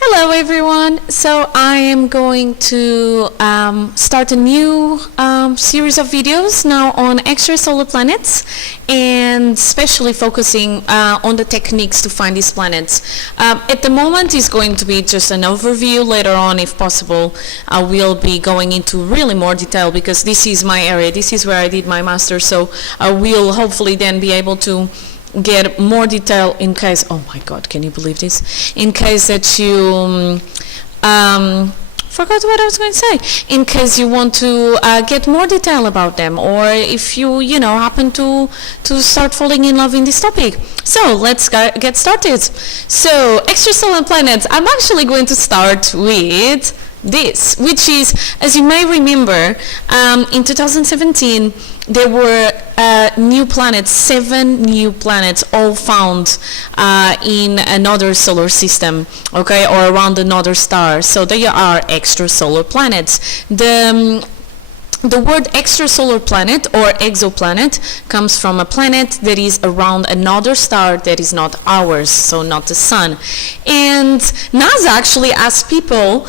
Hello everyone. So I am going to start a new series of videos now on extrasolar planets, and especially focusing on the techniques to find these planets. At the moment it's going to be just an overview. Later on, if possible, I will be going into really more detail because this is my area, this is where I did my master, so I will hopefully then be able to get more detail in case, oh my god, can you believe this? In case that you forgot what I was going to say. In case you want to get more detail about them, or if you happen to start falling in love in this topic. So let's get started. So extrasolar planets, I'm actually going to start with this, which is, as you may remember, in 2017 there were new planets, 7 new planets, all found in another solar system, okay, or around another star. So they are extrasolar planets. The word extrasolar planet or exoplanet comes from a planet that is around another star that is not ours, so not the sun. And NASA actually asked people,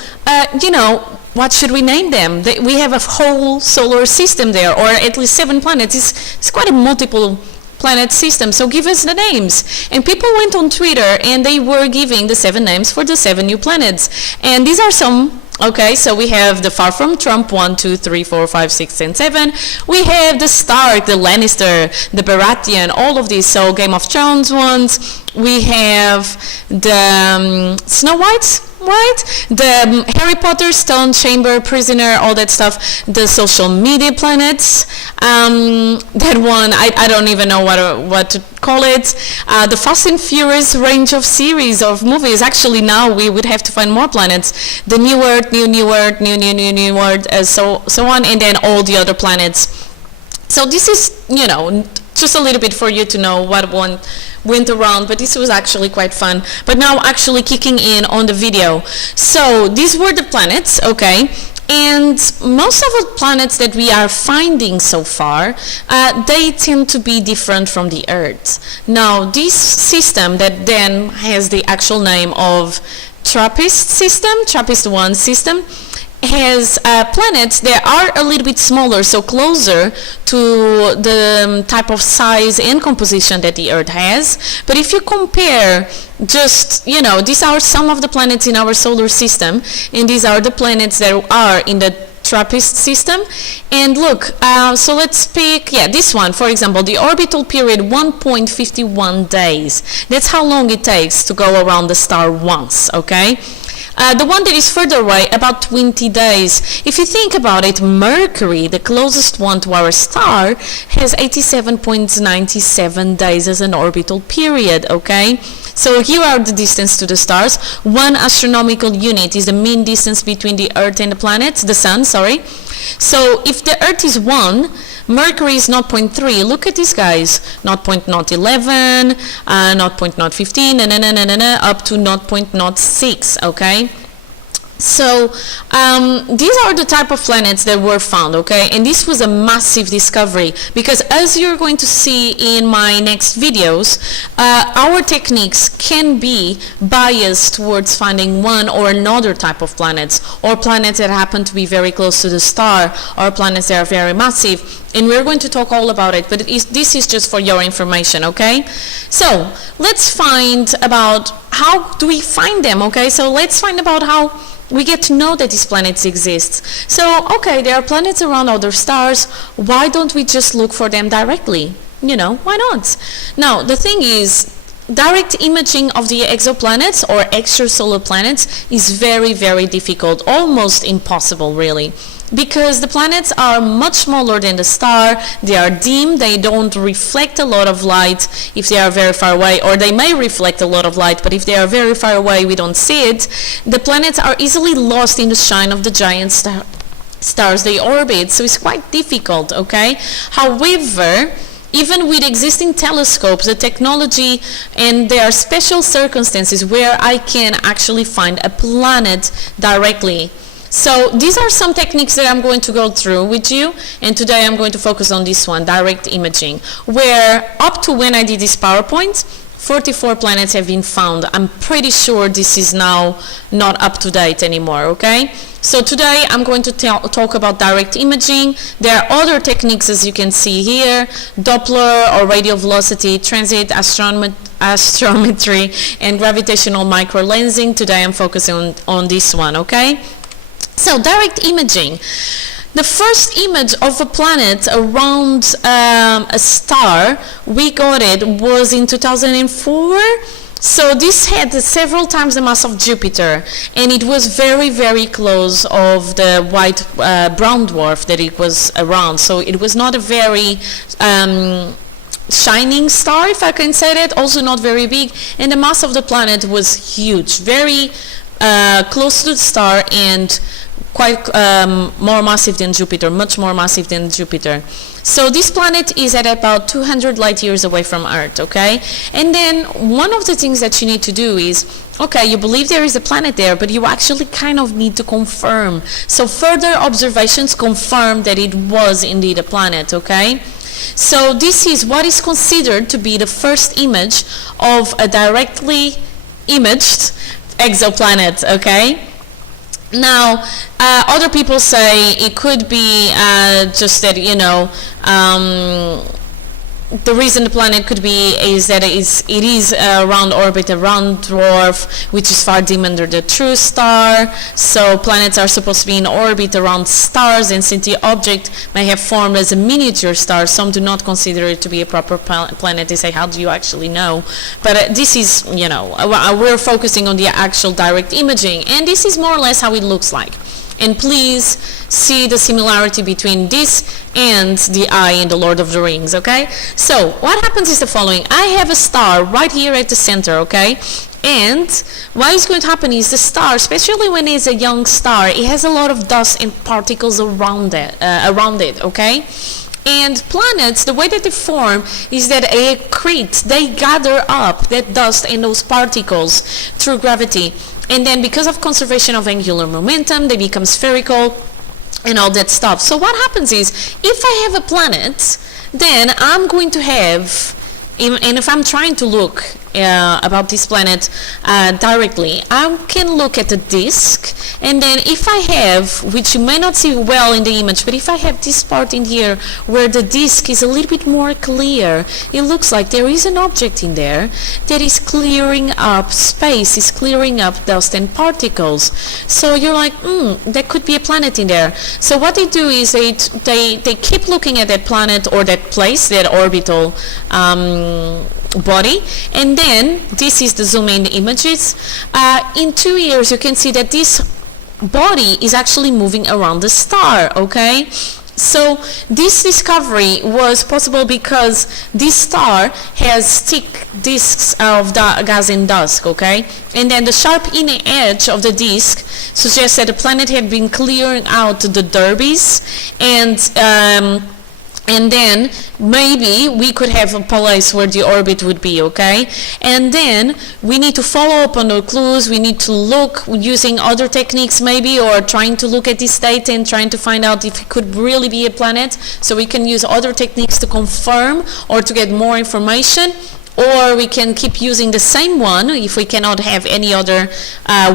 what should we name them? We have a whole solar system there, or at least 7 planets. It's quite a multiple planet system, so give us the names. And people went on Twitter and they were giving the 7 names for the 7 new planets. And these are some. Okay, so we have the Far From Trump, 1, 2, 3, 4, 5, 6, and 7. We have the Stark, the Lannister, the Baratheon, all of these, so Game of Thrones ones. We have the Snow White, right? The Harry Potter, Stone Chamber, Prisoner, all that stuff. The social media planets. That one, I don't even know what to call it. The Fast and Furious range of series of movies. Actually, now we would have to find more planets. The New Earth, New Earth, New Earth, so on, and then all the other planets. So this is, just a little bit for you to know what one went around, but this was actually quite fun. But now actually kicking in on the video. So these were the planets, okay? And most of the planets that we are finding so far, they tend to be different from the Earth. Now, this system that then has the actual name of TRAPPIST-1 system, has planets that are a little bit smaller, so closer to the type of size and composition that the Earth has. But if you compare just, these are some of the planets in our solar system, and these are the planets that are in the TRAPPIST system. And look, so let's pick, this one, for example, the orbital period 1.51 days. That's how long it takes to go around the star once, okay? The one that is further away, about 20 days. If you think about it, Mercury, the closest one to our star, has 87.97 days as an orbital period, okay? So here are the distance to the stars. 1 astronomical unit is the mean distance between the Earth and the Sun, sorry. So if the Earth is 1, Mercury is 0.3. Look at these guys, 0.011, 0.015, up to 0.06, okay? So these are the type of planets that were found, okay? And this was a massive discovery because, as you're going to see in my next videos, our techniques can be biased towards finding one or another type of planets, or planets that happen to be very close to the star, or planets that are very massive. And we're going to talk all about it, but this is just for your information, okay? So let's find about how do we find them, okay? So let's find about how we get to know that these planets exist. So, okay, there are planets around other stars. Why don't we just look for them directly? Why not? Now, the thing is, direct imaging of the exoplanets or extrasolar planets is very, very difficult, almost impossible, really. Because the planets are much smaller than the star, they are dim, they don't reflect a lot of light if they are very far away, or they may reflect a lot of light, but if they are very far away we don't see it. The planets are easily lost in the shine of the giant stars they orbit, so it's quite difficult, okay? However, even with existing telescopes, the technology, and there are special circumstances where I can actually find a planet directly. So these are some techniques that I'm going to go through with you, and today I'm going to focus on this one, direct imaging, where up to when I did this PowerPoint, 44 planets have been found. I'm pretty sure this is now not up to date anymore, okay? So today I'm going to talk about direct imaging. There are other techniques, as you can see here, Doppler or radial velocity transit, astrometry, and gravitational microlensing. Today I'm focusing on this one, okay? So direct imaging. The first image of a planet around a star, we got it, was in 2004. So this had several times the mass of Jupiter, and it was very, very close of the white brown dwarf that it was around. So it was not a very shining star, if I can say that, also not very big, and the mass of the planet was huge, very close to the star, and quite more massive than Jupiter, much more massive than Jupiter. So this planet is at about 200 light years away from Earth, okay? And then one of the things that you need to do is, okay, you believe there is a planet there, but you actually kind of need to confirm. So further observations confirm that it was indeed a planet, okay? So this is what is considered to be the first image of a directly imaged exoplanet, okay? Now, other people say it could be just that, you know, the reason the planet could be is that it is around orbit around dwarf, which is far dim under the true star. So planets are supposed to be in orbit around stars, and since the object may have formed as a miniature star, some do not consider it to be a proper planet. They say, how do you actually know? But this is, you know, we're focusing on the actual direct imaging, and this is more or less how it looks like. And please see the similarity between this and the eye in the Lord of the Rings, okay? So what happens is the following. I have a star right here at the center, okay? And what is going to happen is the star, especially when it's a young star, it has a lot of dust and particles around it, okay? And planets, the way that they form is that they gather up that dust and those particles through gravity. And then because of conservation of angular momentum, they become spherical and all that stuff. So what happens is, if I have a planet, then I'm going to have, and if I'm trying to look about this planet directly, I can look at the disk, and then if I have, which you may not see well in the image, but if I have this part in here where the disk is a little bit more clear, it looks like there is an object in there that is clearing up space, is clearing up dust and particles. So you're like, there could be a planet in there. So what they do is they keep looking at that planet or that place, that orbital body, and then this is the zoom in images. In 2 years you can see that this body is actually moving around the star, okay? So this discovery was possible because this star has thick disks of gas and dust, okay? And then the sharp inner edge of the disk suggests that the planet had been clearing out the derbies, and then maybe we could have a place where the orbit would be, okay? And then we need to follow up on the clues. We need to look using other techniques maybe, or trying to look at this data and trying to find out if it could really be a planet. So we can use other techniques to confirm or to get more information. Or we can keep using the same one if we cannot have any other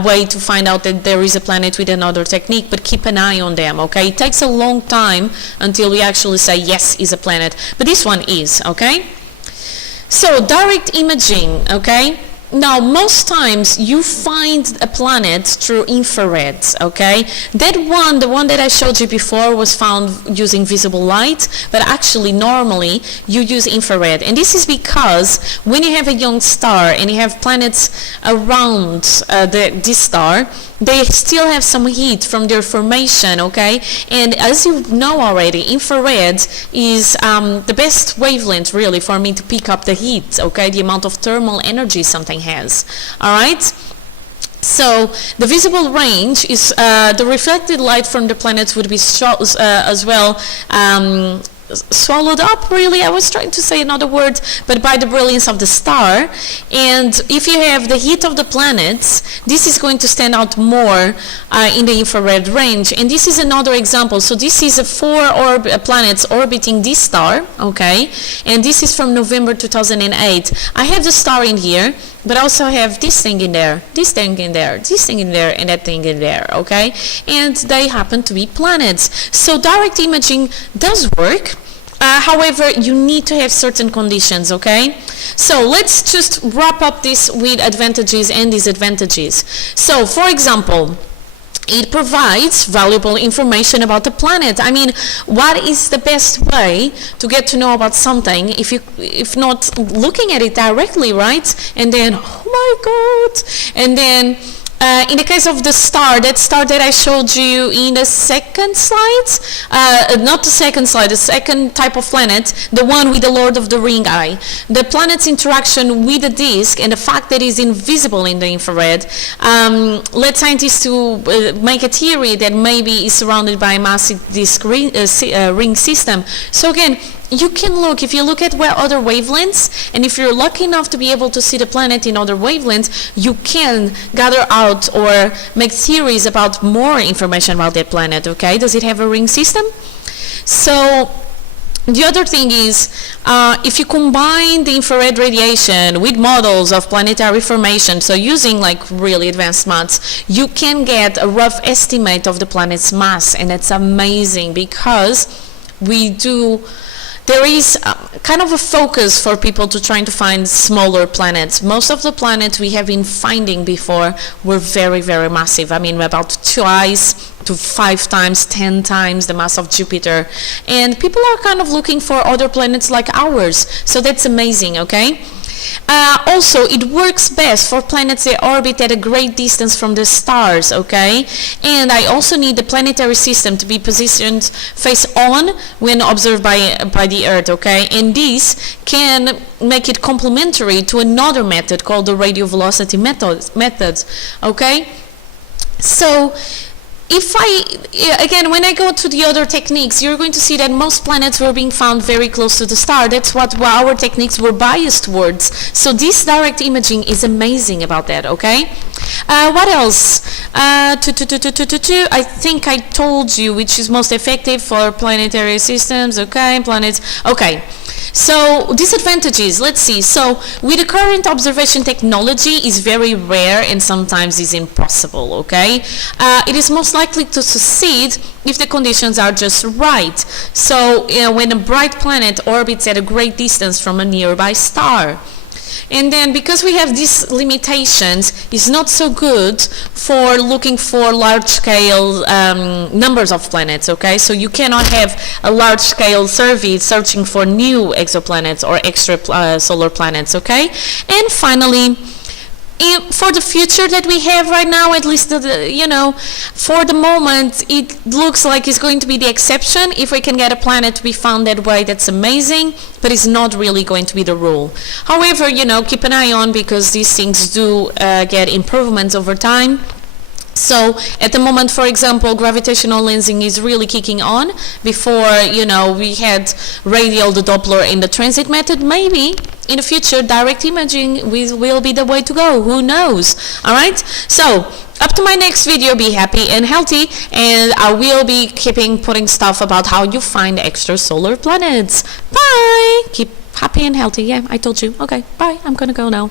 way to find out that there is a planet with another technique, but keep an eye on them, okay? It takes a long time until we actually say, yes, is a planet. But this one is, okay? So direct imaging, okay? Now, most times you find a planet through infrared, okay? That one, the one that I showed you before, was found using visible light, but actually normally you use infrared. And this is because when you have a young star and you have planets around this star, they still have some heat from their formation, okay? And as you know already, infrared is the best wavelength really for me to pick up the heat, okay? The amount of thermal energy something has, all right? So the visible range is the reflected light from the planets would be as well swallowed up, really. I was trying to say another word, but by the brilliance of the star. And if you have the heat of the planets, this is going to stand out more in the infrared range. And this is another example. So this is four planets orbiting this star, okay? And this is from November 2008. I have the star in here, but I also have this thing in there, this thing in there, this thing in there, and that thing in there, okay? And they happen to be planets. So direct imaging does work. However, you need to have certain conditions, okay? So let's just wrap up this with advantages and disadvantages. So, for example, it provides valuable information about the planet. I mean, what is the best way to get to know about something if not looking at it directly, right? And then, oh my God! And then, in the case of the star, that star that I showed you in the second slide, not the second slide, the second type of planet, the one with the Lord of the Ring eye. The planet's interaction with the disk and the fact that it's invisible in the infrared led scientists to make a theory that maybe it's surrounded by a massive disk ring system. So again, you can look, if you look at other wavelengths, and if you're lucky enough to be able to see the planet in other wavelengths, you can gather out or make theories about more information about that planet, okay? Does it have a ring system? So the other thing is, if you combine the infrared radiation with models of planetary formation, so using like really advanced maths, you can get a rough estimate of the planet's mass, and it's amazing because there is kind of a focus for people to trying to find smaller planets. Most of the planets we have been finding before were very, very massive. I mean, about twice to 5 times, 10 times the mass of Jupiter. And people are kind of looking for other planets like ours. So that's amazing, okay? Also, it works best for planets that orbit at a great distance from the stars, okay? And I also need the planetary system to be positioned face on when observed by the Earth, okay? And this can make it complementary to another method called the radio velocity method, okay? So, when I go to the other techniques, you're going to see that most planets were being found very close to the star. That's what our techniques were biased towards. So this direct imaging is amazing about that, okay? What else? I think I told you which is most effective for planetary systems, okay? Planets, okay. So disadvantages, let's see. So with the current observation technology is very rare and sometimes is impossible, okay? It is most likely to succeed if the conditions are just right. So when a bright planet orbits at a great distance from a nearby star. And then because we have these limitations, it's not so good for looking for large-scale numbers of planets, okay? So you cannot have a large-scale survey searching for new exoplanets or extrasolar planets, okay? And finally, for the future that we have right now, at least, for the moment, it looks like it's going to be the exception. If we can get a planet to be found that way, that's amazing, but it's not really going to be the rule. However, keep an eye on, because these things do get improvements over time. So at the moment, for example, gravitational lensing is really kicking on. Before, we had radial, the Doppler, and the transit method. Maybe in the future, direct imaging will be the way to go. Who knows? All right. So up to my next video, be happy and healthy, and I will be putting stuff about how you find extrasolar planets. Bye. Keep happy and healthy. Yeah, I told you. Okay. Bye. I'm gonna go now.